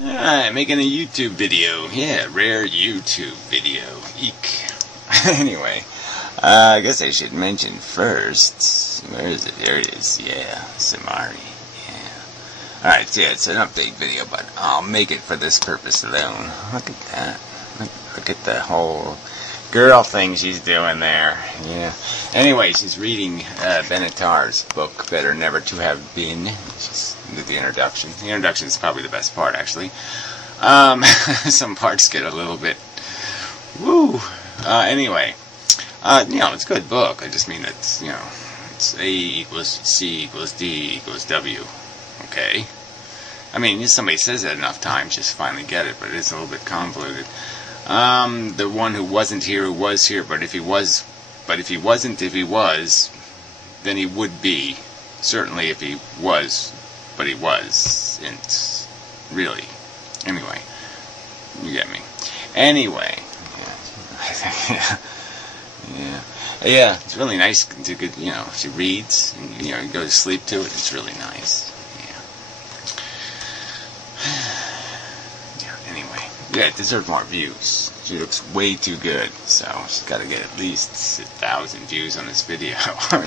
Alright, making a YouTube video. Yeah, rare YouTube video. Eek. Anyway, I guess I should mention first. Where is it? There it is. Yeah, Samari. Yeah. Alright, so yeah, it's an update video, but I'll make it for this purpose alone. Look at that. Look at the whole girl thing she's doing there. Yeah. Anyway, she's reading Benatar's book, Better Never to Have Been. She's the introduction. The introduction is probably the best part, actually. Some parts get a little bit woo. Anyway, it's a good book. I just mean it's it's A equals C equals D equals W. Okay. I mean, if somebody says that enough times, just finally get it. But it's a little bit convoluted. The one who wasn't here, who was here, but if he was, but if he wasn't, if he was, then he would be. Certainly, if he was, but he wasn't. Really. Anyway, you get me. Anyway, yeah. It's really nice to get. She reads, and you go to sleep to it. It's really nice. Yeah, it deserves more views. She looks way too good, so she's got to get at least 1,000 views on this video.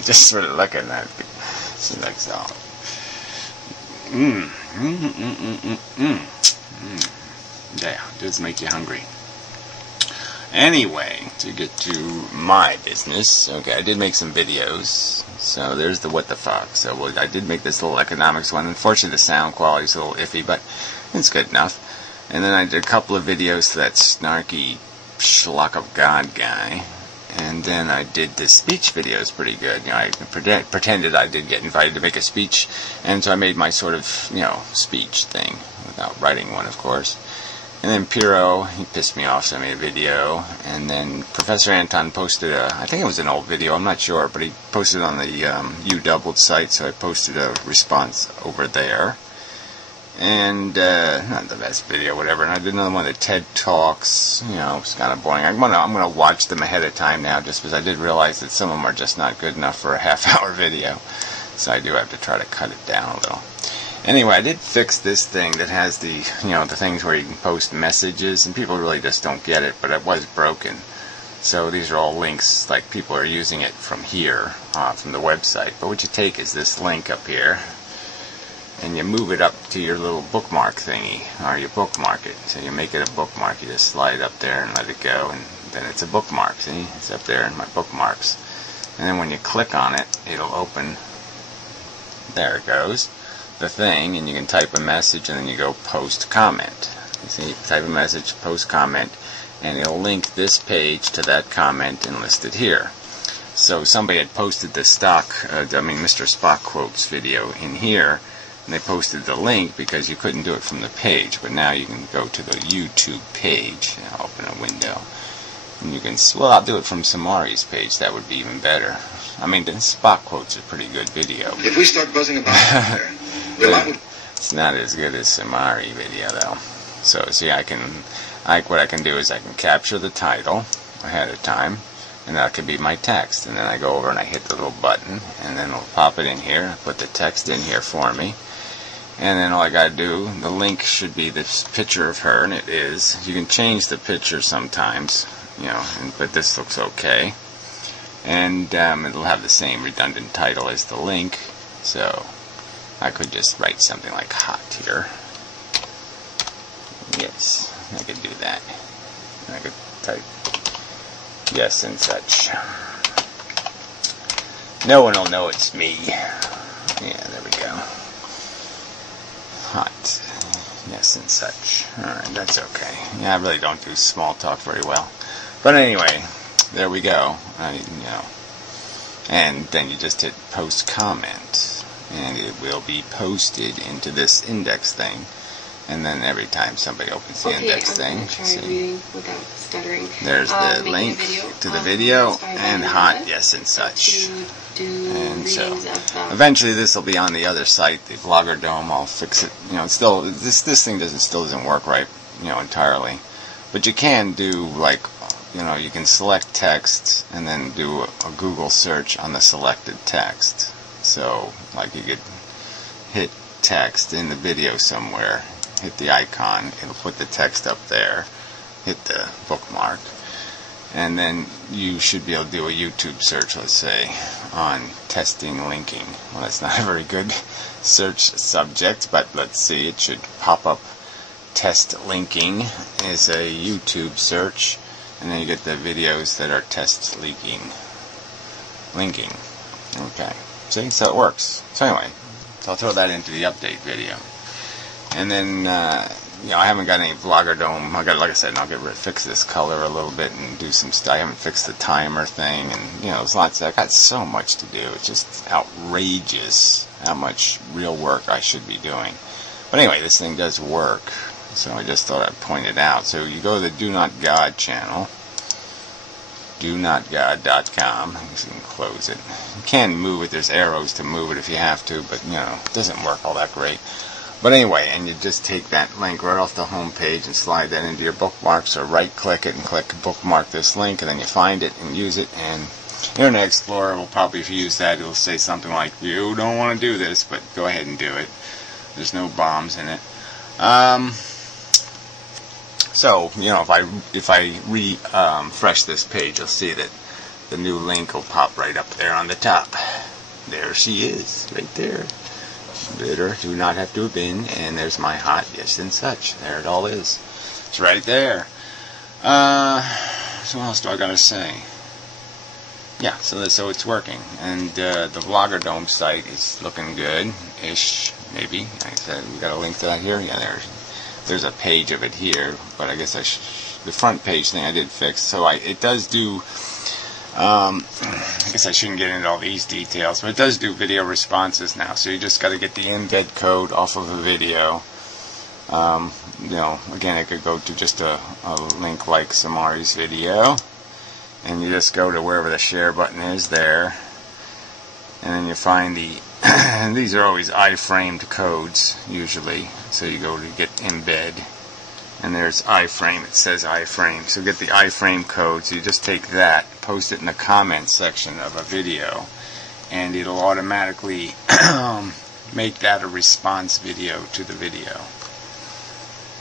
Just sort of looking at it. She looks all. Yeah, it does make you hungry. Anyway, to get to my business, okay, I did make some videos. So there's the what the fuck. So I did make this little economics one. Unfortunately, the sound quality is a little iffy, but it's good enough. And then I did a couple of videos to that snarky schlock of God guy. And then I did the speech videos pretty good. I pretended I did get invited to make a speech. And so I made my sort of, speech thing. Without writing one, of course. And then Pyrrho, he pissed me off, so I made a video. And then Professor Anton posted I think it was an old video, I'm not sure. But he posted on the U-doubled site, so I posted a response over there. And, not the best video, whatever. And I did another one of the TED Talks. It's kind of boring. I'm gonna watch them ahead of time now, just because I did realize that some of them are just not good enough for a half-hour video. So I do have to try to cut it down a little. Anyway, I did fix this thing that has the, the things where you can post messages, and people really just don't get it, but it was broken. So these are all links, like people are using it from here, from the website. But what you take is this link up here, and you move it up to your little bookmark thingy, or you bookmark it. So you make it a bookmark. You just slide it up there and let it go, and then it's a bookmark. See? It's up there in my bookmarks. And then when you click on it, it'll open, there it goes, the thing, and you can type a message, and then you go post comment. You see, type a message, post comment, and it'll link this page to that comment and list it here. So somebody had posted the Mr. Spock quotes video in here, and they posted the link because you couldn't do it from the page, but now you can go to the YouTube page. I'll open a window, and you can. Well, I'll do it from Samari's page. That would be even better. I mean, the Spock quotes a pretty good video. If we start buzzing about there, it's not as good as Samari video though. So see, what I can do is I can capture the title ahead of time, and that could be my text. And then I go over and I hit the little button, and then it'll pop it in here, put the text in here for me. And then all I gotta do, the link should be this picture of her, and it is. You can change the picture sometimes, but this looks okay. And it'll have the same redundant title as the link, so I could just write something like hot here. Yes, I could do that. I could type yes and such. No one will know it's me. Yeah, there we go. Hot. Yes and such. Alright, that's okay. Yeah, I really don't do small talk very well. But anyway, there we go. And then you just hit post comment, and it will be posted into this index thing. And then every time somebody opens the index thing, see, there's the link to the video and hot yes and such. And so eventually this will be on the other site, the Blogger Dome. I'll fix it. It's still this thing still doesn't work right, entirely. But you can do you can select text and then do a Google search on the selected text. So like you could hit text in the video somewhere, hit the icon. It'll put the text up there. Hit the bookmark. And then you should be able to do a YouTube search, let's say, on testing linking. Well, that's not a very good search subject, but let's see. It should pop up. Test linking is a YouTube search. And then you get the videos that are test linking. Okay. See? So it works. So anyway, so I'll throw that into the update video. And then, I haven't got any Vlogger Dome. Like I said, I'll fix this color a little bit and do some stuff. I haven't fixed the timer thing, and there's lots. I got so much to do. It's just outrageous how much real work I should be doing. But anyway, this thing does work, so I just thought I'd point it out. So you go to the Do Not God channel, donotgod.com. You can close it. You can move it. There's arrows to move it if you have to, but it doesn't work all that great. But anyway, and you just take that link right off the home page and slide that into your bookmarks, or right-click it and click bookmark this link, and then you find it and use it. And Internet Explorer will probably, if you use that, it'll say something like, "You don't want to do this, but go ahead and do it." There's no bombs in it. So if I refresh this page, you'll see that the new link will pop right up there on the top. There she is, right there. Bitter, do not have to have been, and there's my hot yes and such. There it all is. It's right there. So what else do I gotta say? Yeah, so it's working, and the Vlogger Dome site is looking good-ish, maybe. Like I said, we got a link to that here. Yeah, there's a page of it here, but I guess the front page thing I did fix. So it does do. I guess I shouldn't get into all these details, but it does do video responses now. So you just got to get the embed code off of a video. Again, it could go to just a link like Samari's video, and you just go to wherever the share button is there, and then you find the. And these are always iframed codes usually. So you go to get embed. And there's iframe. It says iframe. So get the iframe code. So you just take that, post it in the comments section of a video, and it'll automatically make that a response video to the video.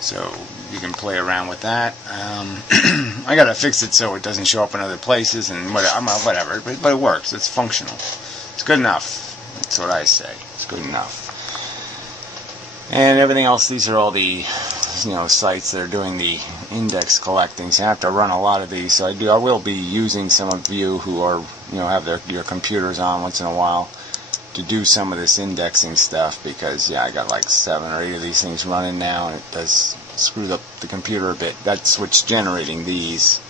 So you can play around with that. I gotta fix it so it doesn't show up in other places and whatever. But it works. It's functional. It's good enough. That's what I say. It's good enough. And everything else. These are all the sites that are doing the index collecting. So I have to run a lot of these. So I will be using some of you who are have your computers on once in a while to do some of this indexing stuff, because I got like 7 or 8 of these things running now, and it does screw up the computer a bit. That's what's generating these.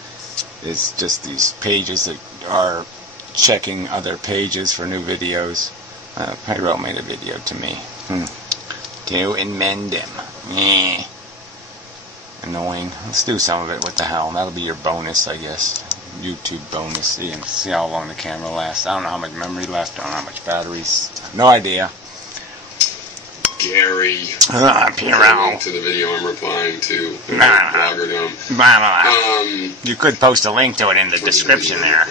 It's just these pages that are checking other pages for new videos. Pyrrho made a video to me. To inmendham. Annoying. Let's do some of it. What the hell? That'll be your bonus, I guess. YouTube bonus. See how long the camera lasts. I don't know how much memory left. I don't know how much batteries. No idea. Gary. Pyrrho. To the video I'm replying to. Vlogger Dome. You could post a link to it in the description there.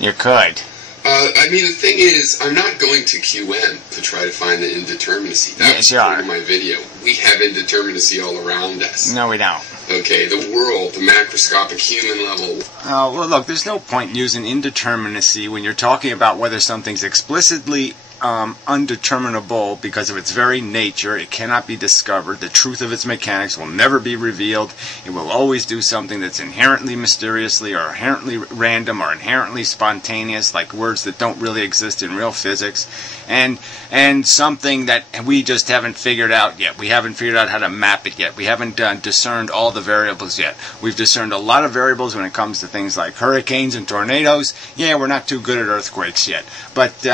You could. The thing is, I'm not going to QM to try to find the indeterminacy. That's part of my video. We have indeterminacy all around us. No, we don't. Okay, the world, the macroscopic human level. Oh, well, look, there's no point in using indeterminacy when you're talking about whether something's explicitly undeterminable because of its very nature. It cannot be discovered. The truth of its mechanics will never be revealed. It will always do something that's inherently mysteriously or inherently random or inherently spontaneous, like words that don't really exist in real physics, and something that we just haven't figured out yet. We haven't figured out how to map it yet. We haven't discerned all the variables yet. We've discerned a lot of variables when it comes to things like hurricanes and tornadoes. Yeah, we're not too good at earthquakes yet, but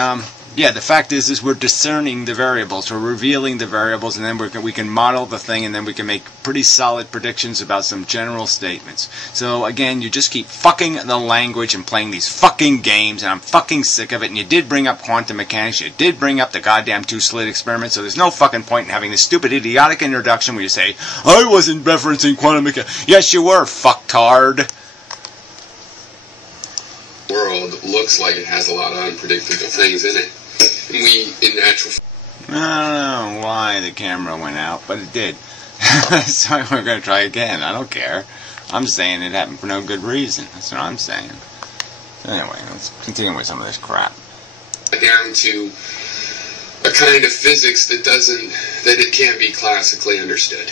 yeah, the fact is we're discerning the variables, we're revealing the variables, and then we can model the thing, and then we can make pretty solid predictions about some general statements. So again, you just keep fucking the language and playing these fucking games, and I'm fucking sick of it. And you did bring up quantum mechanics, you did bring up the goddamn two-slit experiment, so there's no fucking point in having this stupid idiotic introduction where you say, I wasn't referencing quantum mechanics. Yes, you were, fucktard. World looks like it has a lot of unpredictable things in it. We, in natural... I don't know why the camera went out, but it did. So we're going to try again. I don't care. I'm saying it happened for no good reason. That's what I'm saying. Anyway, let's continue with some of this crap. Down to a kind of physics that it can't be classically understood.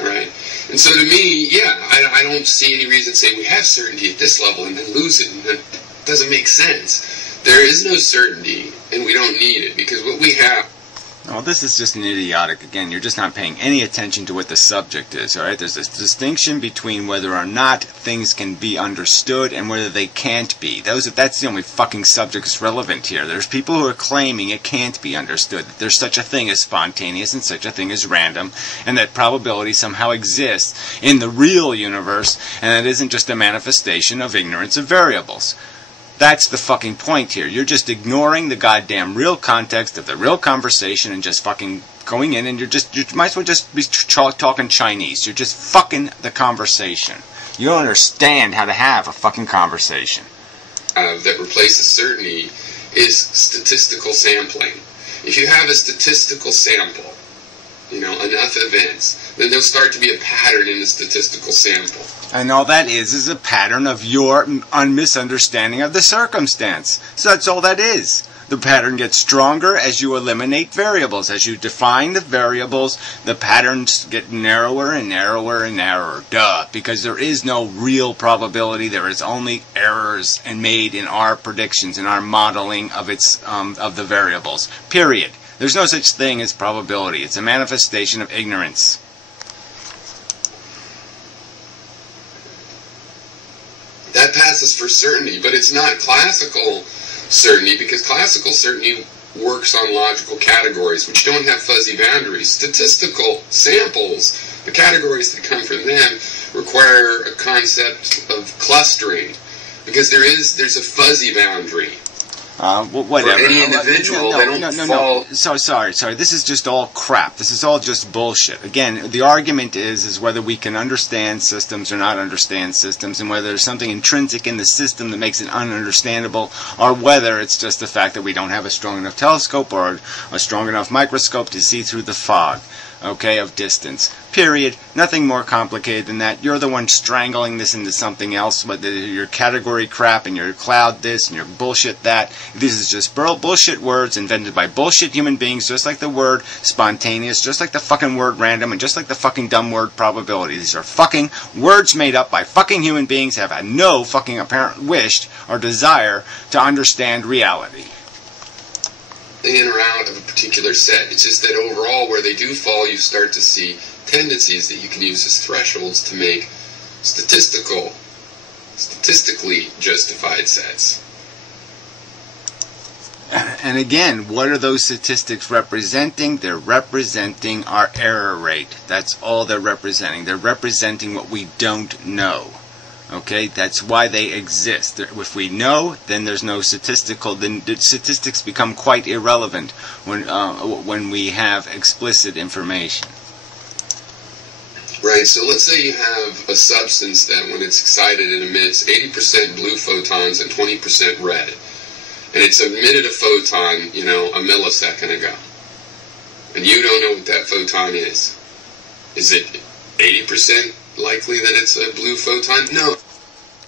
All right? And so to me, yeah, I don't see any reason to say we have certainty at this level and then lose it. And that doesn't make sense. There is no certainty, and we don't need it, because what we have... Well, this is just an idiotic, again, you're just not paying any attention to what the subject is, alright? There's this distinction between whether or not things can be understood and whether they can't be. That's the only fucking subject that's relevant here. There's people who are claiming it can't be understood, that there's such a thing as spontaneous and such a thing as random, and that probability somehow exists in the real universe, and it isn't just a manifestation of ignorance of variables. That's the fucking point here. You're just ignoring the goddamn real context of the real conversation and just fucking going in, and you might as well just be talking Chinese. You're just fucking the conversation. You don't understand how to have a fucking conversation. That replaces certainty is statistical sampling. If you have a statistical sample, enough events, then there'll start to be a pattern in the statistical sample. And all that is a pattern of your misunderstanding of the circumstance. So that's all that is. The pattern gets stronger as you eliminate variables. As you define the variables, the patterns get narrower and narrower and narrower. Duh. Because there is no real probability. There is only errors made in our predictions, in our modeling of the variables. Period. There's no such thing as probability. It's a manifestation of ignorance. That passes for certainty, but it's not classical certainty, because classical certainty works on logical categories, which don't have fuzzy boundaries. Statistical samples, the categories that come from them, require a concept of clustering, because there's a fuzzy boundary. Whatever. For any individual, they don't fall... So sorry. This is just all crap. This is all just bullshit. Again, the argument is whether we can understand systems or not understand systems, and whether there's something intrinsic in the system that makes it ununderstandable, or whether it's just the fact that we don't have a strong enough telescope or a strong enough microscope to see through the fog, of distance. Period. Nothing more complicated than that. You're the one strangling this into something else, but your category crap and your cloud this and your bullshit that. This is just bullshit words invented by bullshit human beings, just like the word spontaneous, just like the fucking word random, and just like the fucking dumb word probability. These are fucking words made up by fucking human beings who have had no fucking apparent wish or desire to understand reality. In or out of a particular set. It's just that overall, where they do fall, you start to see tendencies that you can use as thresholds to make statistically justified sets. And again, what are those statistics representing? They're representing our error rate. That's all they're representing. They're representing what we don't know. Okay, that's why they exist. If we know, then there's no statistical. Then the statistics become quite irrelevant when we have explicit information. Right. So let's say you have a substance that, when it's excited, it emits 80% blue photons and 20% red, and it's emitted a photon, a millisecond ago, and you don't know what that photon is. Is it 80% likely that it's a blue photon? No.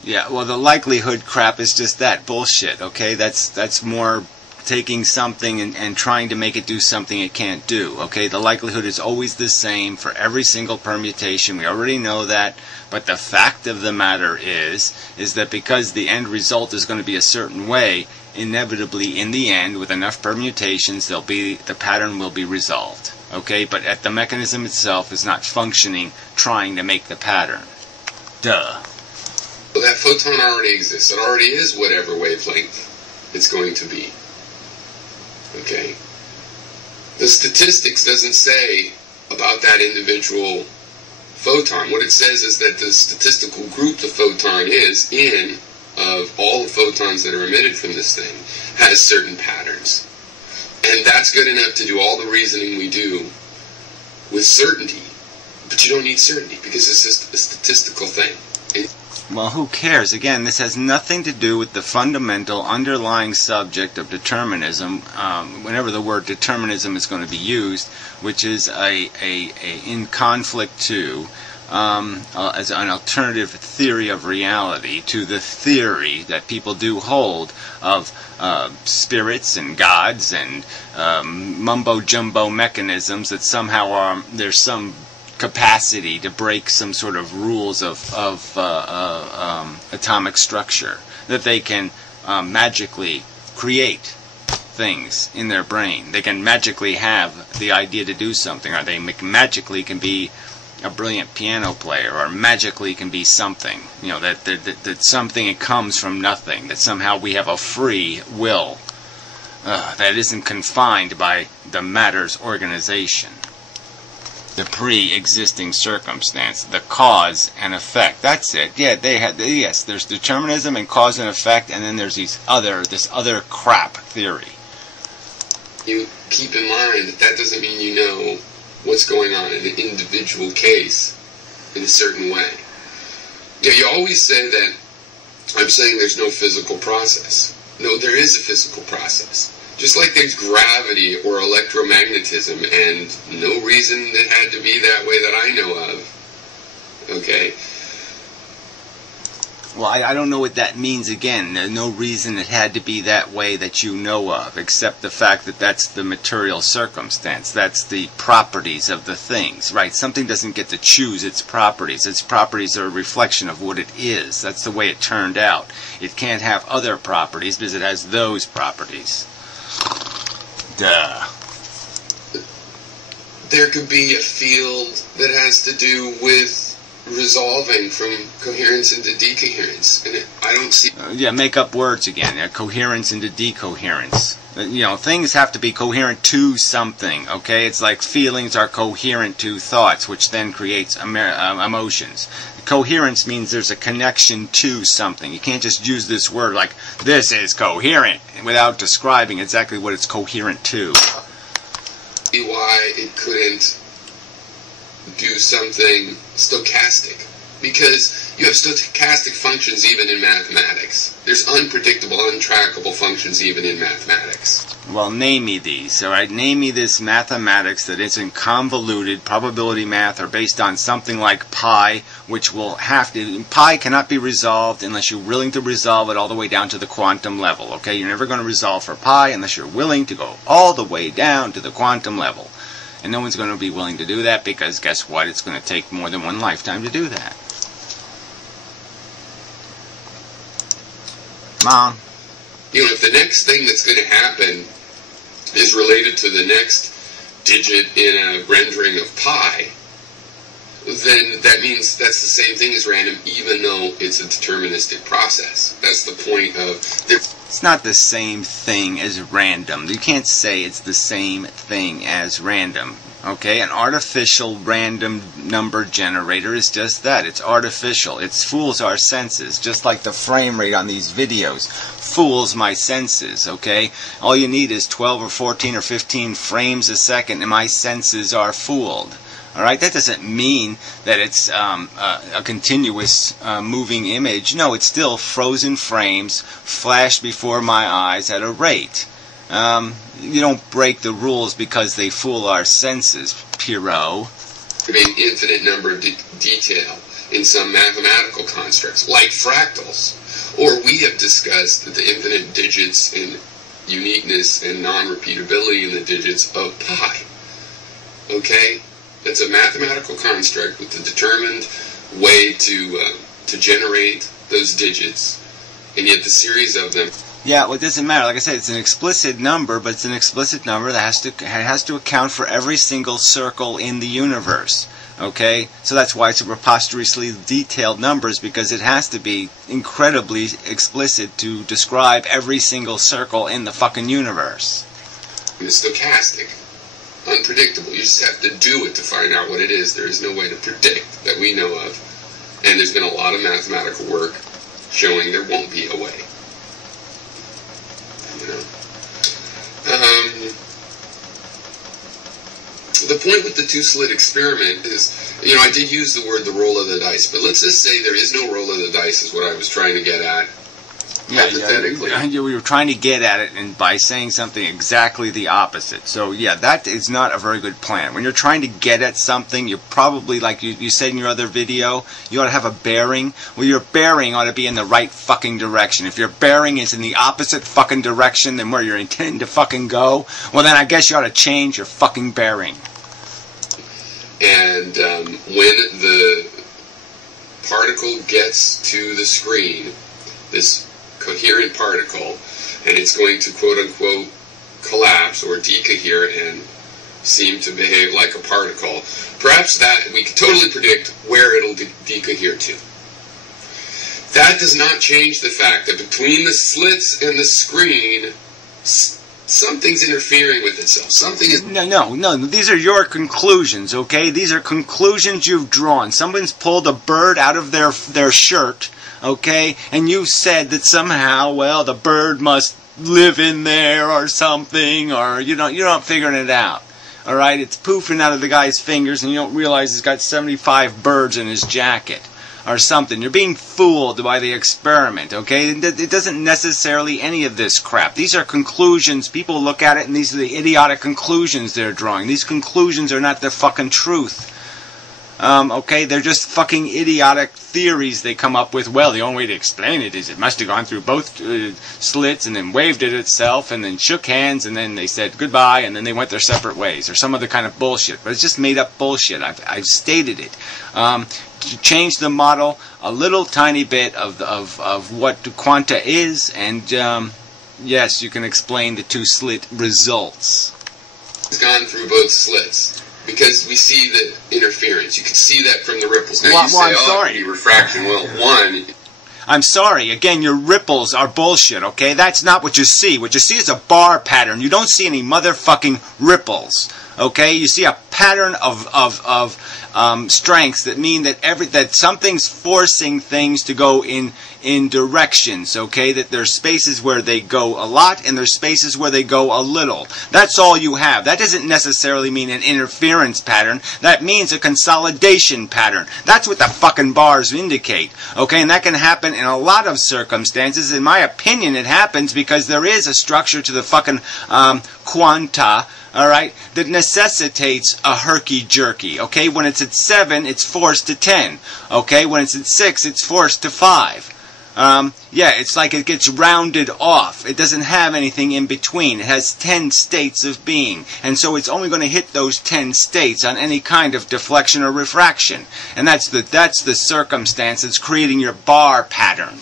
Yeah, well, the likelihood crap is just that bullshit, okay? That's more taking something and trying to make it do something it can't do, okay? The likelihood is always the same for every single permutation. We already know that. But the fact of the matter is that because the end result is going to be a certain way, inevitably, in the end, with enough permutations, the pattern will be resolved. Okay, but the mechanism itself is not functioning, trying to make the pattern. Duh. Well, that photon already exists. It already is whatever wavelength it's going to be. Okay? The statistics doesn't say about that individual photon. What it says is that the statistical group the photon is in, of all the photons that are emitted from this thing, has certain patterns. And that's good enough to do all the reasoning we do with certainty. But you don't need certainty, because it's just a statistical thing. Well, who cares? Again, this has nothing to do with the fundamental underlying subject of determinism, whenever the word determinism is going to be used, which is in conflict to, as an alternative theory of reality to the theory that people do hold of spirits and gods and mumbo-jumbo mechanisms that somehow there's some capacity to break some sort of rules of atomic structure, that they can magically create things in their brain. They can magically have the idea to do something, or they magically can be a brilliant piano player, or magically can be something. You know, that something comes from nothing, that somehow we have a free will that isn't confined by the matter's organization. The pre-existing circumstance, the cause and effect. That's it. Yeah, yes, there's determinism and cause and effect, and then there's this other crap theory. You keep in mind that doesn't mean you know what's going on in an individual case in a certain way. Yeah, you always say that I'm saying there's no physical process. No, there is a physical process. Just like there's gravity or electromagnetism, and no reason it had to be that way that I know of. Okay? Well, I don't know what that means again. There's no reason it had to be that way that you know of, except the fact that that's the material circumstance. That's the properties of the things, right? Something doesn't get to choose its properties. Its properties are a reflection of what it is. That's the way it turned out. It can't have other properties because it has those properties. Duh. There could be a field that has to do with resolving from coherence into decoherence, and I don't see... yeah, make up words again. Coherence into decoherence. You know, things have to be coherent to something, okay? It's like feelings are coherent to thoughts, which then creates emotions. Coherence means there's a connection to something. You can't just use this word like, this is coherent, without describing exactly what it's coherent to. Why it couldn't do something stochastic, because you have stochastic functions even in mathematics. There's unpredictable, untrackable functions even in mathematics. Well, name me these, all right? Name me this mathematics that isn't convoluted probability math or based on something like pi, which will have to... Pi cannot be resolved unless you're willing to resolve it all the way down to the quantum level, okay? You're never going to resolve for pi unless you're willing to go all the way down to the quantum level. And no one's going to be willing to do that because guess what? It's going to take more than one lifetime to do that. Come on. You know, if the next thing that's going to happen is related to the next digit in a rendering of pi, then that means that's the same thing as random, even though it's a deterministic process. That's the point of... It's not the same thing as random. You can't say it's the same thing as random. Okay? An artificial random number generator is just that. It's artificial. It fools our senses, just like the frame rate on these videos fools my senses. Okay? All you need is 12 or 14 or 15 frames a second and my senses are fooled. Alright, that doesn't mean that it's a continuous moving image. No, it's still frozen frames flash before my eyes at a rate. You don't break the rules because they fool our senses, Pyrrho. An infinite number of detail in some mathematical constructs, like fractals. Or we have discussed the infinite digits in uniqueness and non-repeatability in the digits of pi. Okay? That's a mathematical construct with a determined way to generate those digits, and yet the series of them... Yeah, well, it doesn't matter. Like I said, it's an explicit number, but it's an explicit number that has to account for every single circle in the universe. Okay? So that's why it's a preposterously detailed numbers, because it has to be incredibly explicit to describe every single circle in the fucking universe. It's stochastic. Unpredictable. You just have to do it to find out what it is. There is no way to predict that we know of. And there's been a lot of mathematical work showing there won't be a way. You know? The point with the two-slit experiment is, you know, I did use the word the roll of the dice, but let's just say there is no roll of the dice is what I was trying to get at. Hypothetically. We were trying to get at it and by saying something exactly the opposite. So, yeah, that is not a very good plan. When you're trying to get at something, you're probably, like you said in your other video, you ought to have a bearing. Well, your bearing ought to be in the right fucking direction. If your bearing is in the opposite fucking direction than where you're intending to fucking go, well, then I guess you ought to change your fucking bearing. And when the particle gets to the screen, this coherent particle, and it's going to quote-unquote collapse or decohere and seem to behave like a particle, perhaps that we can totally predict where it'll decohere to. That does not change the fact that between the slits and the screen, something's interfering with itself. Something is... No. These are your conclusions, okay? These are conclusions you've drawn. Someone's pulled a bird out of their shirt, okay? And you said that somehow, well, the bird must live in there or something, or you're not figuring it out. All right? It's poofing out of the guy's fingers, and you don't realize he's got 75 birds in his jacket or something. You're being fooled by the experiment, okay? It doesn't necessarily any of this crap. These are conclusions. People look at it, and these are the idiotic conclusions they're drawing. These conclusions are not the fucking truth. Okay, they're just fucking idiotic theories they come up with. Well, the only way to explain it is it must have gone through both slits and then waved at itself and then shook hands and then they said goodbye and then they went their separate ways or some other kind of bullshit. But it's just made up bullshit. I've stated it. To change the model a little tiny bit of what quanta is, and yes, you can explain the two-slit results. It's gone through both slits. Because we see the interference. You can see that from the ripples. Now you say, I'm sorry. Refraction. Well, one... I'm sorry. Again, your ripples are bullshit, okay? That's not what you see. What you see is a bar pattern. You don't see any motherfucking ripples, okay? You see a pattern of strengths that mean that something's forcing things to go in directions, okay? That there's spaces where they go a lot and there's spaces where they go a little. That's all you have. That doesn't necessarily mean an interference pattern. That means a consolidation pattern. That's what the fucking bars indicate, okay? And that can happen in a lot of circumstances. In my opinion, it happens because there is a structure to the fucking quanta, all right, that necessitates a herky-jerky, okay? When it's at 7, it's forced to 10, okay? When it's at 6, it's forced to 5. Yeah, it's like it gets rounded off. It doesn't have anything in between. It has 10 states of being. And so it's only going to hit those 10 states on any kind of deflection or refraction. And that's the circumstance that's creating your bar pattern.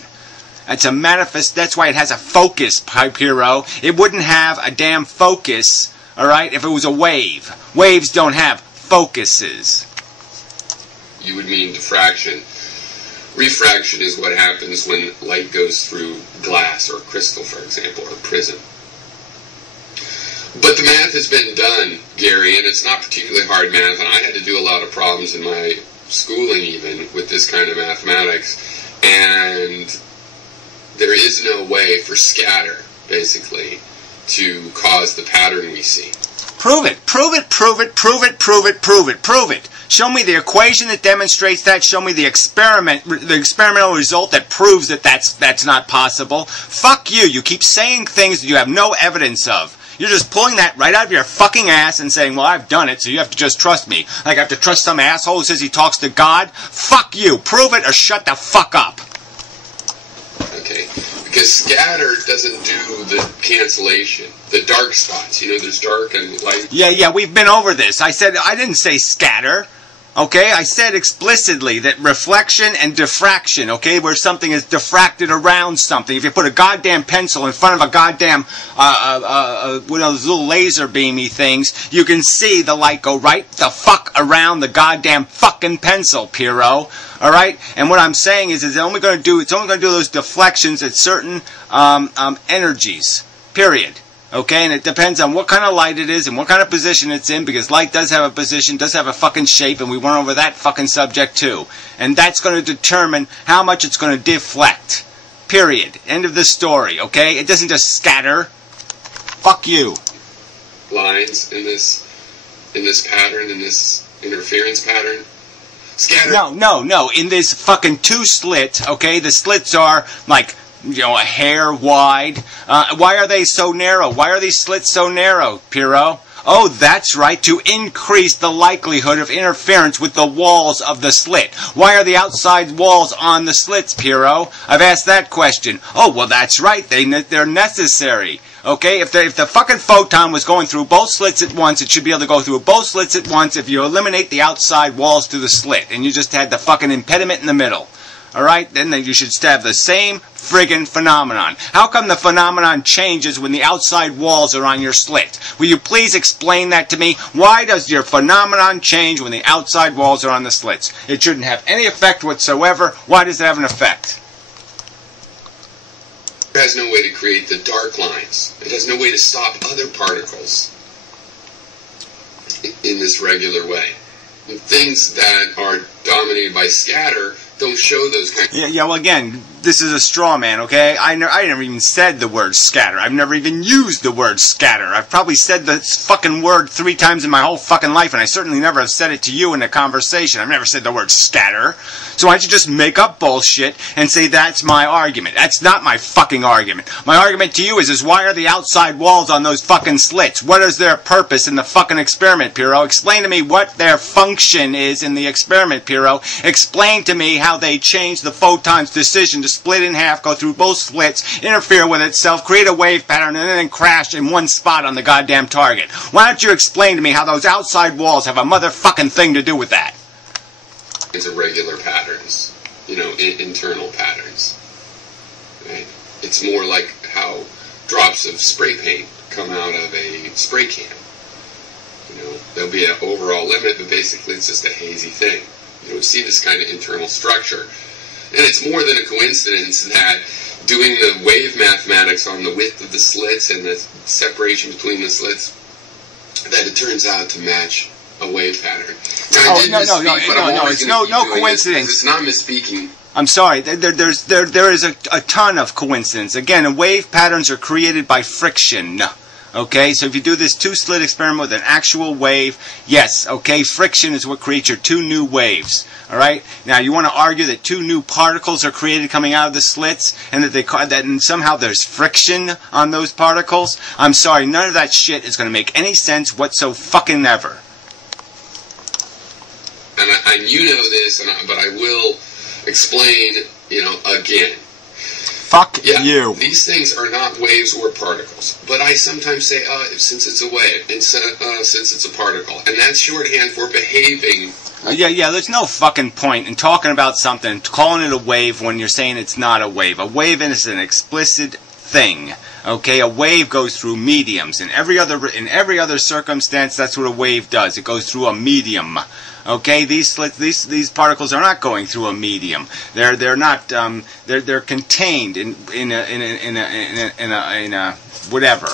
It's a manifest, that's why it has a focus, Pyrrho. It wouldn't have a damn focus, all right, if it was a wave. Waves don't have focuses. You would mean diffraction. Refraction is what happens when light goes through glass or crystal, for example, or prism. But the math has been done, Gary, and it's not particularly hard math, and I had to do a lot of problems in my schooling even with this kind of mathematics, and there is no way for scatter, basically, to cause the pattern we see. Prove it. Prove it, prove it, prove it, prove it, prove it, prove it. Show me the equation that demonstrates that. Show me the experimental result that proves that that's not possible. Fuck you. You keep saying things that you have no evidence of. You're just pulling that right out of your fucking ass and saying, well, I've done it, so you have to just trust me. Like I have to trust some asshole who says he talks to God? Fuck you. Prove it or shut the fuck up. Okay. Because scatter doesn't do the cancellation. The dark spots. You know, there's dark and light. Yeah, we've been over this. I didn't say scatter. Okay, I said explicitly that reflection and diffraction, okay, where something is diffracted around something. If you put a goddamn pencil in front of a goddamn, one of those little laser beamy things, you can see the light go right the fuck around the goddamn fucking pencil, Pyrrho. Alright? And what I'm saying is it's only going to do those deflections at certain energies. Period. Okay, and it depends on what kind of light it is and what kind of position it's in, because light does have a position, does have a fucking shape, and we went over that fucking subject too. And that's going to determine how much it's going to deflect. Period. End of the story, okay? It doesn't just scatter. Fuck you. Lines in this in this pattern, in this interference pattern? Scatter. No. In this fucking 2 slits, okay, the slits are like, a hair wide. Why are they so narrow? Why are these slits so narrow, Pyrrho? Oh, that's right, to increase the likelihood of interference with the walls of the slit. Why are the outside walls on the slits, Pyrrho? I've asked that question. Oh, well, that's right, they're necessary. Okay, if the fucking photon was going through both slits at once, it should be able to go through both slits at once if you eliminate the outside walls to the slit, and you just had the fucking impediment in the middle. Alright, then you should have the same friggin' phenomenon. How come the phenomenon changes when the outside walls are on your slit? Will you please explain that to me? Why does your phenomenon change when the outside walls are on the slits? It shouldn't have any effect whatsoever. Why does it have an effect? It has no way to create the dark lines. It has no way to stop other particles in this regular way. And things that are dominated by scatter don't show those kinds of... Yeah, well, again, this is a straw man, okay? I never even said the word scatter. I've never even used the word scatter. I've probably said this fucking word 3 times in my whole fucking life, and I certainly never have said it to you in a conversation. I've never said the word scatter. So why don't you just make up bullshit and say that's my argument? That's not my fucking argument. My argument to you is why are the outside walls on those fucking slits? What is their purpose in the fucking experiment, Pyrrho? Explain to me what their function is in the experiment, Pyrrho. Explain to me how they change the photon's decision to split in half, go through both slits, interfere with itself, create a wave pattern, and then crash in one spot on the goddamn target. Why don't you explain to me how those outside walls have a motherfucking thing to do with that? These are regular patterns, internal patterns. Right? It's more like how drops of spray paint come out of a spray can. There'll be an overall limit, but basically it's just a hazy thing. We see this kind of internal structure. And it's more than a coincidence that doing the wave mathematics on the width of the slits and the separation between the slits, that it turns out to match a wave pattern. Now, it's no coincidence. It's not misspeaking. I'm sorry, there is a ton of coincidence. Again, wave patterns are created by friction. Okay, so if you do this 2-slit experiment with an actual wave, yes, okay, friction is what creates your 2 new waves. Alright, now you want to argue that 2 new particles are created coming out of the slits, and that somehow there's friction on those particles? I'm sorry, none of that shit is going to make any sense whatso-fucking-ever. And you know this, but I will explain, again. Fuck you. These things are not waves or particles. But I sometimes say, since it's a wave, and since it's a particle. And that's shorthand for behaving. Yeah, there's no fucking point in talking about something, calling it a wave when you're saying it's not a wave. A wave is an explicit thing. Okay, a wave goes through mediums. In every other circumstance, that's what a wave does. It goes through a medium. Okay, these particles are not going through a medium. They're contained in a whatever,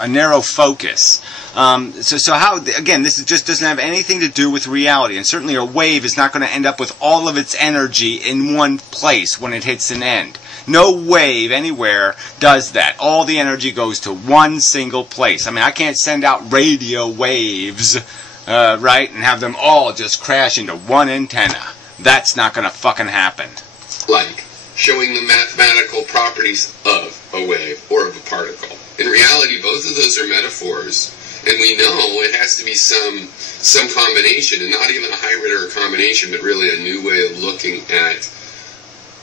a narrow focus. So how, again, this just doesn't have anything to do with reality, and certainly a wave is not going to end up with all of its energy in one place when it hits an end. No wave anywhere does that. All the energy goes to one single place. I mean, I can't send out radio waves, right, and have them all just crash into one antenna. That's not going to fucking happen. Like showing the mathematical properties of a wave or of a particle. In reality, both of those are metaphors, and we know it has to be some combination, and not even a hybrid or a combination, but really a new way of looking at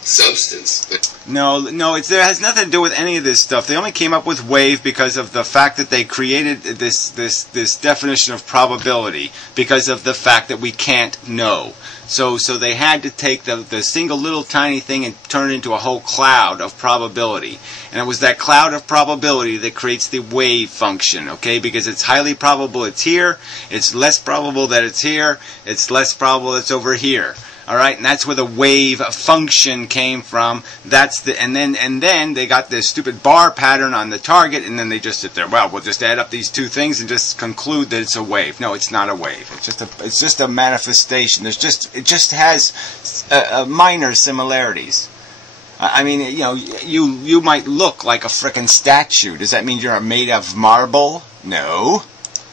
substance. No, it has nothing to do with any of this stuff. They only came up with wave because of the fact that they created this definition of probability, because of the fact that we can't know. So they had to take the single little tiny thing and turn it into a whole cloud of probability. And it was that cloud of probability that creates the wave function, okay? Because it's highly probable it's here, it's less probable that it's here, it's less probable it's over here. All right, and that's where the wave function came from. And then they got this stupid bar pattern on the target, and then they just sit there. Well, we'll just add up these 2 things and just conclude that it's a wave. No, it's not a wave. It's just a manifestation. It just has minor similarities. I mean, you might look like a frickin' statue. Does that mean you're made of marble? No.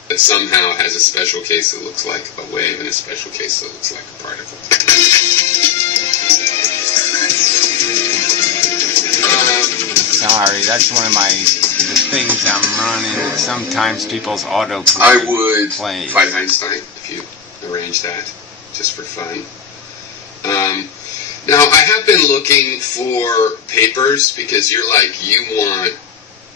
that somehow has a special case that looks like a wave and a special case that looks like a particle. Sorry, that's one of the things I'm running. Sometimes people's autoplay. I would fight Einstein if you arrange that, just for fun. Now, I have been looking for papers, because you're like, you want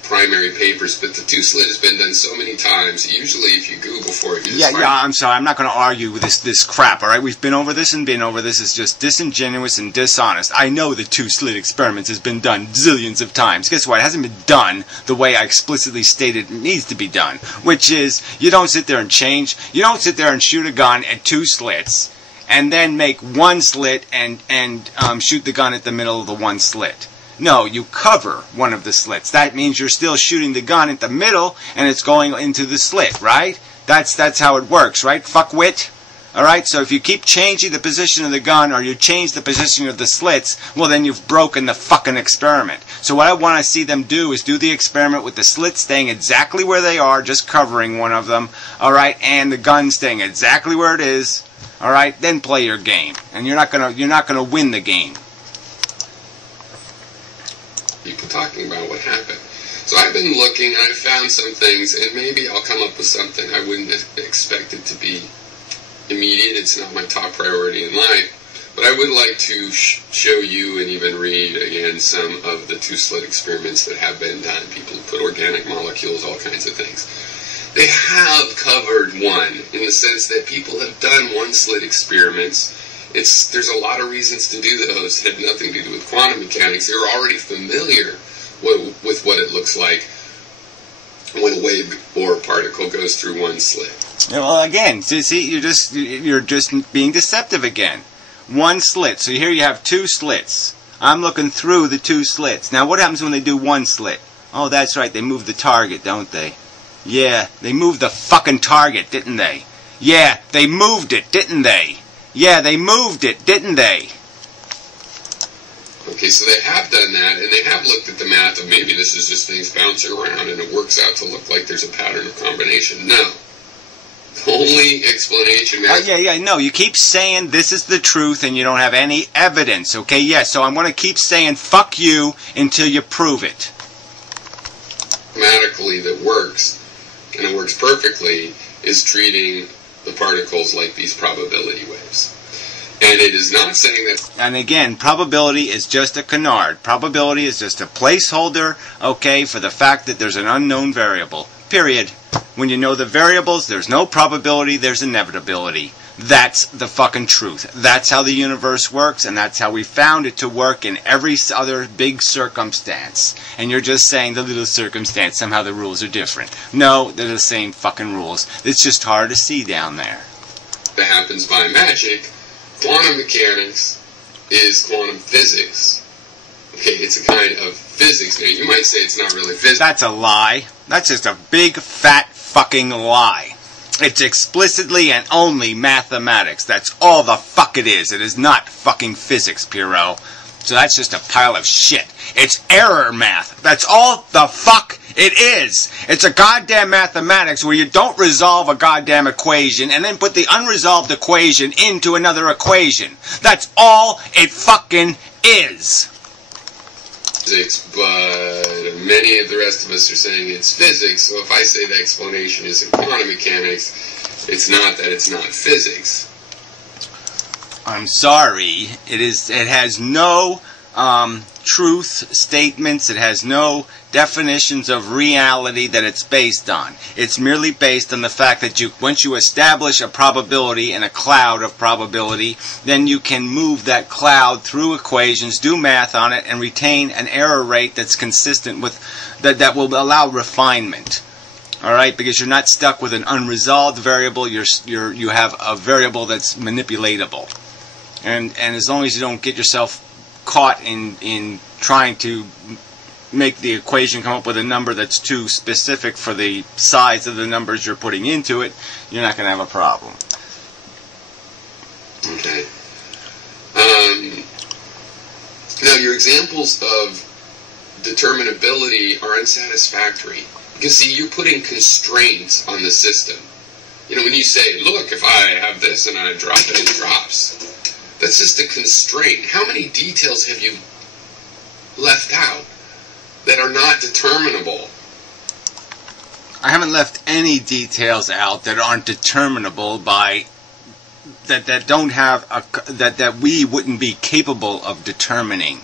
primary papers, but the two-slit has been done so many times. Usually, if you Google for it, you just find... I'm sorry. I'm not going to argue with this crap, all right? We've been over this and been over this. It's just disingenuous and dishonest. I know the two-slit experiments has been done zillions of times. Guess what? It hasn't been done the way I explicitly stated it needs to be done, which is you don't sit there and change. You don't sit there and shoot a gun at two slits and then make one slit and shoot the gun at the middle of the one slit. No, you cover one of the slits. That means you're still shooting the gun at the middle, and it's going into the slit, right? That's how it works, right? Fuckwit? Alright, so if you keep changing the position of the gun, or you change the position of the slits, well then you've broken the fucking experiment. So what I want to see them do is do the experiment with the slits staying exactly where they are, just covering one of them, alright, and the gun staying exactly where it is, alright, then play your game. And you're not gonna win the game. People talking about what happened. So I've been looking, and I found some things, and maybe I'll come up with something. I wouldn't expect it to be immediate. It's not my top priority in life. But I would like to show you and even read again some of the two-slit experiments that have been done. People who put organic molecules, all kinds of things. They have covered one, in the sense that people have done one-slit experiments. There's a lot of reasons to do those. It had nothing to do with quantum mechanics. They're already familiar with what it looks like when a wave or a particle goes through one slit. Well, again, see, you're just being deceptive again. One slit. So here you have two slits. I'm looking through the two slits. Now, what happens when they do one slit? Oh, that's right. They move the target, don't they? Yeah, they moved the fucking target, didn't they? Yeah, they moved it, didn't they? Yeah, they moved it, didn't they? Okay, so they have done that, and they have looked at the math of maybe this is just things bouncing around, and it works out to look like there's a pattern of combination. No. The only explanation... No, you keep saying this is the truth, and you don't have any evidence, okay? Yes, so I'm going to keep saying fuck you until you prove it. Mathematically that works, and it works perfectly, is treating the particles like these probability waves. And it is not saying that... And again, probability is just a canard. Probability is just a placeholder, okay, for the fact that there's an unknown variable. Period. When you know the variables, there's no probability, there's inevitability. That's the fucking truth. That's how the universe works, and that's how we found it to work in every other big circumstance. And you're just saying the little circumstance, somehow the rules are different. No, they're the same fucking rules. It's just hard to see down there. That happens by magic. Quantum mechanics is quantum physics. Okay, it's a kind of physics. Now, you might say it's not really physics. That's a lie. That's just a big, fat fucking lie. It's explicitly and only mathematics. That's all the fuck it is. It is not fucking physics, Pyrrho. So that's just a pile of shit. It's error math. That's all the fuck it is. It's a goddamn mathematics where you don't resolve a goddamn equation and then put the unresolved equation into another equation. That's all it fucking is. Physics, but many of the rest of us are saying it's physics. So if I say the explanation is in quantum mechanics, it's not that it's not physics. I'm sorry. It has no truth statements. It has no definitions of reality that it's based on. It's merely based on the fact that once you establish a probability and a cloud of probability, then you can move that cloud through equations, do math on it, and retain an error rate that's consistent with that will allow refinement. All right, because you're not stuck with an unresolved variable. You have a variable that's manipulatable. And as long as you don't get yourself caught in trying to make the equation come up with a number that's too specific for the size of the numbers you're putting into it, you're not going to have a problem. Okay. Now, your examples of determinability are unsatisfactory. Because, see, you're putting constraints on the system. You know, when you say, look, if I have this and I drop it, it drops. That's just a constraint. How many details have you left out that are not determinable? I haven't left any details out that aren't determinable by that don't have that we wouldn't be capable of determining.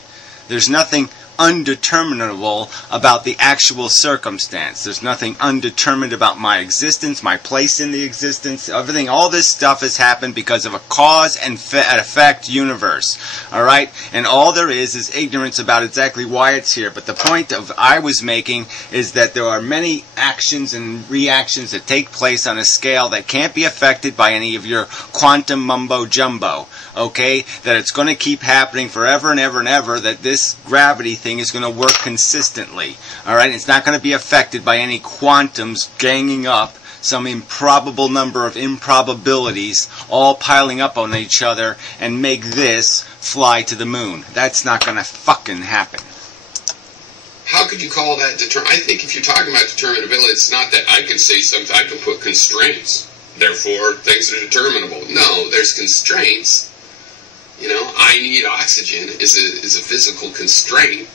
There's nothing undeterminable about the actual circumstance. There's nothing undetermined about my existence, my place in the existence. Everything, all this stuff has happened because of a cause and effect universe. All right? And all there is ignorance about exactly why it's here. But the point I was making is that there are many actions and reactions that take place on a scale that can't be affected by any of your quantum mumbo jumbo. Okay? That it's going to keep happening forever and ever and ever, that this gravity thing is going to work consistently. Alright? It's not going to be affected by any quantums ganging up some improbable number of improbabilities all piling up on each other and make this fly to the moon. That's not going to fucking happen. How could you call that I think if you're talking about determinability, it's not that I can say something, I can put constraints. Therefore, things are determinable. No, there's constraints. You know, I need oxygen is a physical constraint.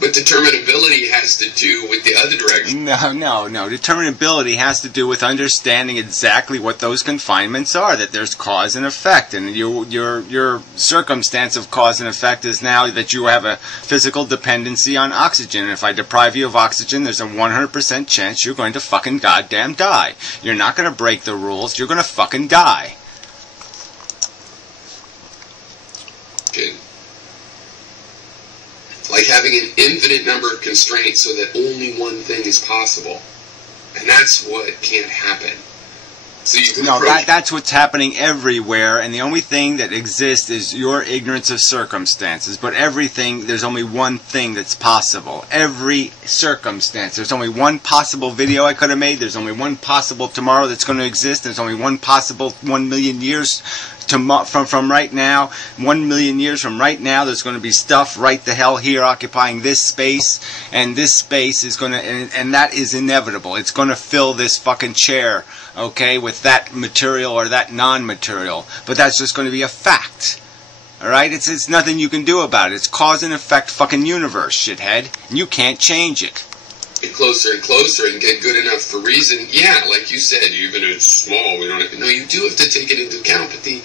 But determinability has to do with the other direction. No. Determinability has to do with understanding exactly what those confinements are, that there's cause and effect. And your circumstance of cause and effect is now that you have a physical dependency on oxygen. And if I deprive you of oxygen, there's a 100% chance you're going to fucking goddamn die. You're not going to break the rules. You're going to fucking die. Okay. Like having an infinite number of constraints so that only one thing is possible. And that's what can't happen. So you can that's what's happening everywhere, and the only thing that exists is your ignorance of circumstances. But everything, there's only one thing that's possible. Every circumstance. There's only one possible video I could have made. There's only one possible tomorrow that's going to exist. There's only one possible 1 million years from right now. 1 million years from right now, there's going to be stuff right the hell here occupying this space, and this space is going to, and that is inevitable. It's going to fill this fucking chair, okay, with that material or that non-material. But that's just going to be a fact. Alright? It's nothing you can do about it. It's cause and effect fucking universe, shithead. And you can't change it. Get closer and closer and get good enough for reason. Yeah, like you said, even if it's small, we don't have, no, you do have to take it into account, but the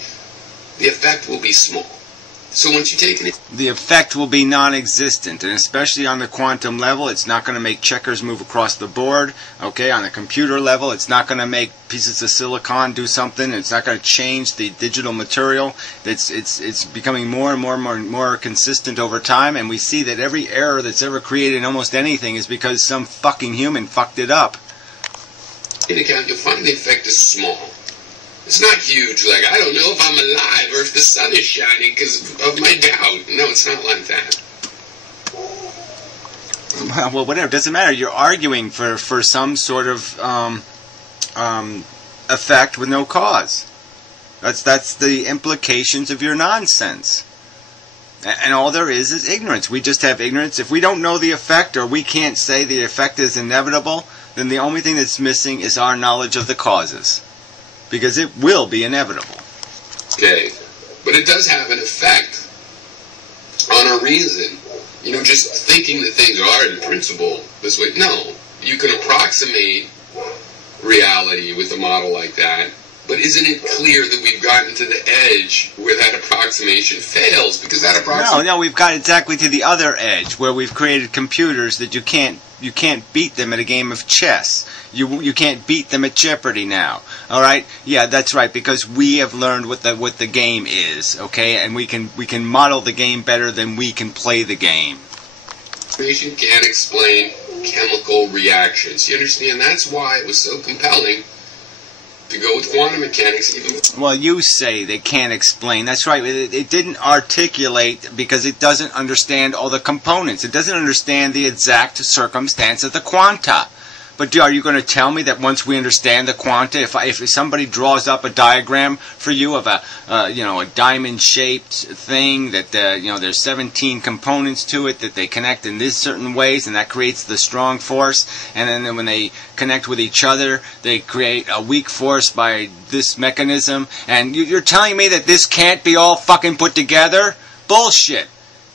effect will be small. So once you take it, the effect will be non-existent, and especially on the quantum level, it's not going to make checkers move across the board. Okay, on the computer level, it's not going to make pieces of silicon do something. It's not going to change the digital material. It's becoming more and more consistent over time, and we see that every error that's ever created in almost anything is because some fucking human fucked it up. In account, you'll find the effect is small. It's not huge, like, I don't know if I'm alive or if the sun is shining because of my doubt. No, it's not like that. Well, whatever. It doesn't matter. You're arguing for some sort of effect with no cause. That's the implications of your nonsense. And all there is ignorance. We just have ignorance. If we don't know the effect, or we can't say the effect is inevitable, then the only thing that's missing is our knowledge of the causes. Because it will be inevitable. Okay. But it does have an effect on our reason. You know, just thinking that things are in principle this way. No. You can approximate reality with a model like that. But isn't it clear that we've gotten to the edge where that approximation fails? Because that approximation... No, we've got exactly to the other edge, where we've created computers that you can't beat them at a game of chess. You can't beat them at Jeopardy now. All right? Yeah, that's right, because we have learned what the game is, okay? And we can model the game better than we can play the game. Information can't explain chemical reactions. You understand? That's why it was so compelling to go with quantum mechanics. Even well, you say they can't explain. That's right. It didn't articulate because it doesn't understand all the components. It doesn't understand the exact circumstance of the quanta. But are you going to tell me that once we understand the quanta, if somebody draws up a diagram for you of a diamond-shaped thing that there's 17 components to it that they connect in these certain ways, and that creates the strong force, and then when they connect with each other, they create a weak force by this mechanism, and you're telling me that this can't be all fucking put together? Bullshit.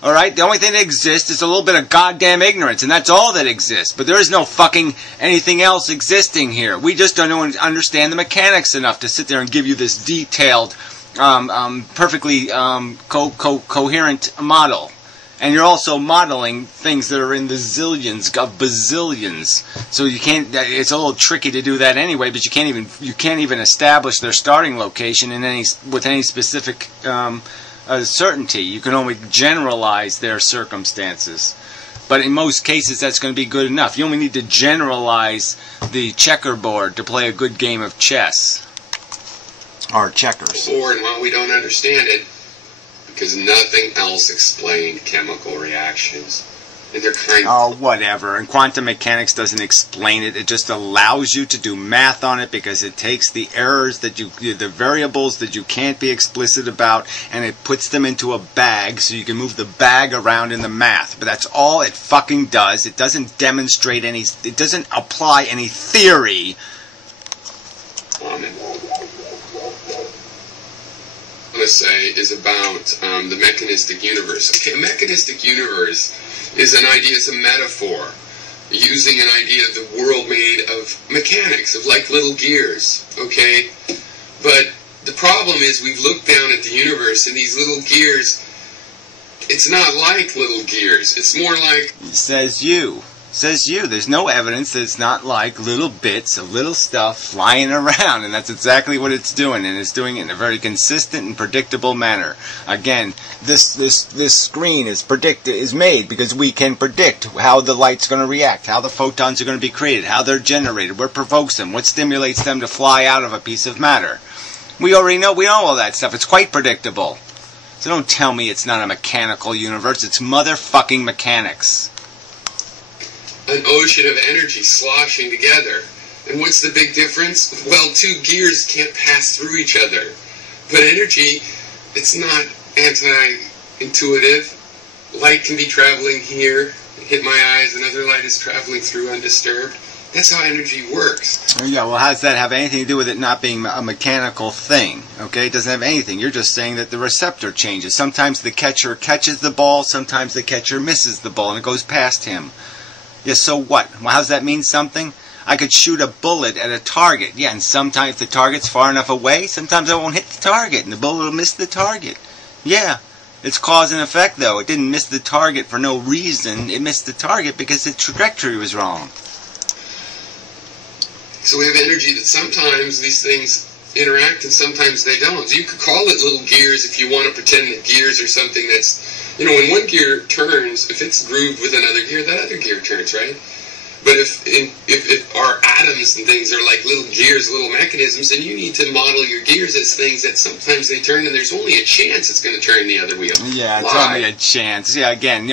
Alright, the only thing that exists is a little bit of goddamn ignorance, and that's all that exists. But there is no fucking anything else existing here. We just don't understand the mechanics enough to sit there and give you this detailed, perfectly coherent model. And you're also modeling things that are in the zillions of bazillions. So you can't. It's a little tricky to do that anyway. But you can't even establish their starting location with any specific certainty. You can only generalize their circumstances. But in most cases, that's going to be good enough. You only need to generalize the checkerboard to play a good game of chess. Or checkers. Or, and while we don't understand it, because nothing else explained chemical reactions. And they're kind of... Oh, whatever. And quantum mechanics doesn't explain it. It just allows you to do math on it because it takes the errors the variables that you can't be explicit about, and it puts them into a bag so you can move the bag around in the math. But that's all it fucking does. It doesn't demonstrate any... It doesn't apply any theory. Amen. I want to say is about the mechanistic universe. Okay, a mechanistic universe is an idea, it's a metaphor, using an idea of the world made of mechanics, of like little gears, okay? But the problem is we've looked down at the universe and these little gears, it's not like little gears, it's more like... Says you. There's no evidence that it's not like little bits of little stuff flying around, and that's exactly what it's doing, and it's doing it in a very consistent and predictable manner. Again, this screen is made because we can predict how the light's going to react, how the photons are going to be created, how they're generated, what provokes them, what stimulates them to fly out of a piece of matter. We already know, all that stuff. It's quite predictable. So don't tell me it's not a mechanical universe. It's motherfucking mechanics. An ocean of energy sloshing together. And what's the big difference? Well, two gears can't pass through each other. But energy, it's not anti-intuitive. Light can be traveling here, hit my eyes, another light is traveling through undisturbed. That's how energy works. Yeah, well, how does that have anything to do with it not being a mechanical thing? Okay, it doesn't have anything. You're just saying that the receptor changes. Sometimes the catcher catches the ball, sometimes the catcher misses the ball, and it goes past him. Yeah, so what? Well, how does that mean something? I could shoot a bullet at a target. Yeah, and sometimes the target's far enough away, sometimes I won't hit the target, and the bullet will miss the target. Yeah, it's cause and effect, though. It didn't miss the target for no reason. It missed the target because the trajectory was wrong. So we have energy that sometimes these things interact and sometimes they don't. So you could call it little gears if you want to pretend that gears are something that's... You know, when one gear turns, if it's grooved with another gear, that other gear turns, right? But if our atoms and things are like little gears, little mechanisms, then you need to model your gears as things that sometimes they turn and there's only a chance it's going to turn the other wheel. Yeah, it's only a chance. Yeah, again,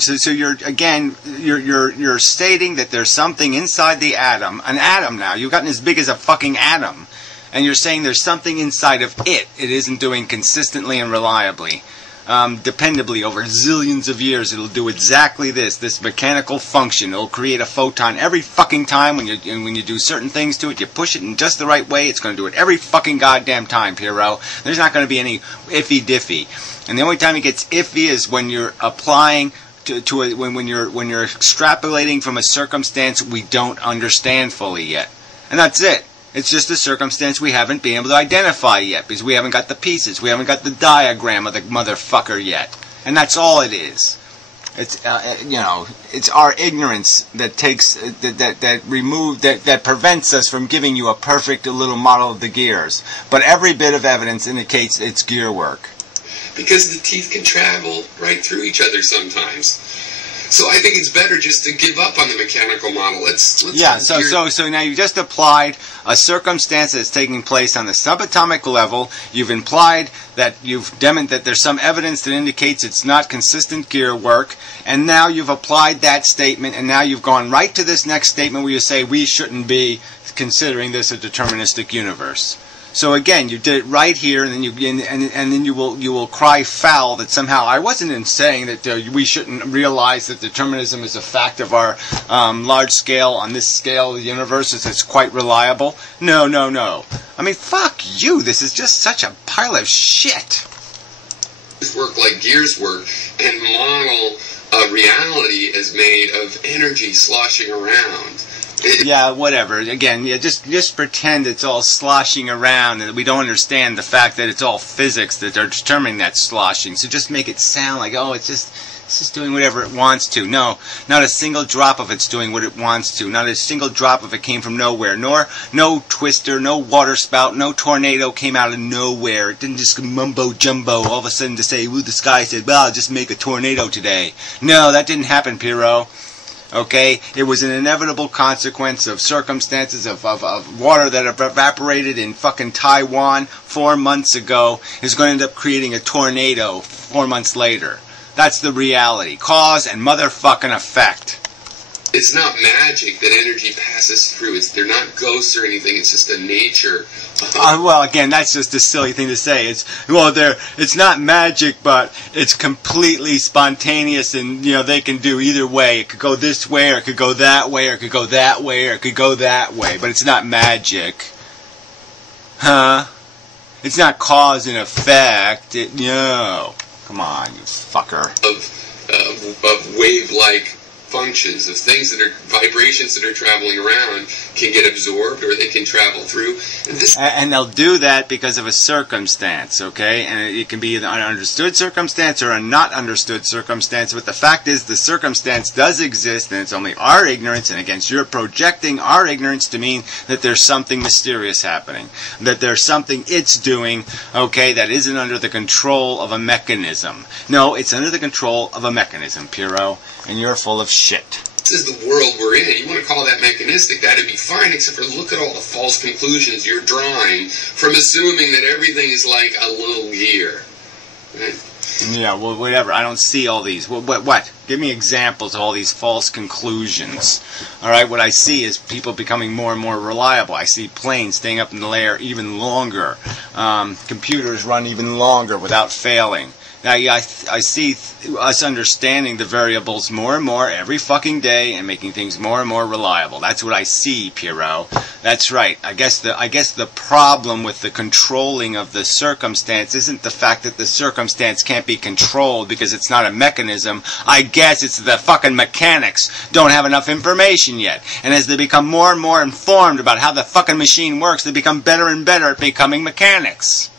so you're stating that there's something inside the atom, an atom now. You've gotten as big as a fucking atom, and you're saying there's something inside of it isn't doing consistently and reliably. Dependably over zillions of years, it'll do exactly this mechanical function. It'll create a photon every fucking time when you do certain things to it. You push it in just the right way, it's going to do it every fucking goddamn time, Pyrrho. There's not going to be any iffy-diffy. And the only time it gets iffy is when you're applying when you're extrapolating from a circumstance we don't understand fully yet. And that's it. It's just a circumstance we haven't been able to identify yet because we haven't got the pieces. We haven't got the diagram of the motherfucker yet. And that's all it is. It's it's our ignorance that takes that prevents us from giving you a perfect little model of the gears. But every bit of evidence indicates it's gear work. Because the teeth can travel right through each other sometimes. So I think it's better just to give up on the mechanical model. Let's yeah. So now you just applied a circumstance that's taking place on the subatomic level. You've implied that that there's some evidence that indicates it's not consistent gear work, and now you've applied that statement, and now you've gone right to this next statement where you say we shouldn't be considering this a deterministic universe. So again, you did it right here, and then you will cry foul that somehow I wasn't saying that we shouldn't realize that determinism is a fact of our large scale, on this scale of the universe, it's quite reliable. No. I mean, fuck you. This is just such a pile of shit. Work like gears work, and model a reality as made of energy sloshing around. Yeah, whatever. Again, yeah, just pretend it's all sloshing around and that we don't understand the fact that it's all physics that are determining that sloshing. So just make it sound like, oh, it's just doing whatever it wants to. No, not a single drop of it's doing what it wants to. Not a single drop of it came from nowhere. No twister, no water spout, no tornado came out of nowhere. It didn't just mumbo jumbo all of a sudden to say, ooh, the sky said, well, I'll just make a tornado today. No, that didn't happen, Pyrrho. Okay, it was an inevitable consequence of circumstances of water that evaporated in fucking Taiwan 4 months ago is going to end up creating a tornado 4 months later. That's the reality. Cause and motherfucking effect. It's not magic that energy passes through. They're not ghosts or anything. It's just a nature. Well, again, that's just a silly thing to say. It's not magic, but it's completely spontaneous, and they can do either way. It could go this way, or it could go that way, or it could go that way, or it could go that way. But it's not magic, huh? It's not cause and effect. No, come on, you fucker. Of wave-like functions, of things that are vibrations that are traveling around, can get absorbed or they can travel through. And they'll do that because of a circumstance, okay? And it can be an understood circumstance or a not understood circumstance, but the fact is the circumstance does exist, and it's only our ignorance, and against you're projecting our ignorance to mean that there's something mysterious happening, that there's something it's doing, okay, that isn't under the control of a mechanism. No, it's under the control of a mechanism, Pyrrho, and you're full of shit. This is the world we're in. You want to call that mechanistic, that'd be fine, except for look at all the false conclusions you're drawing from assuming that everything is like a little gear. Right? Yeah, well, whatever. I don't see all these. What? Give me examples of all these false conclusions. All right, what I see is people becoming more and more reliable. I see planes staying up in the air even longer. Computers run even longer without failing. Now, I see us understanding the variables more and more every fucking day and making things more and more reliable. That's what I see, Pyrrho. That's right. I guess the problem with the controlling of the circumstance isn't the fact that the circumstance can't be controlled because it's not a mechanism. I guess it's the fucking mechanics don't have enough information yet. And as they become more and more informed about how the fucking machine works, they become better and better at becoming mechanics.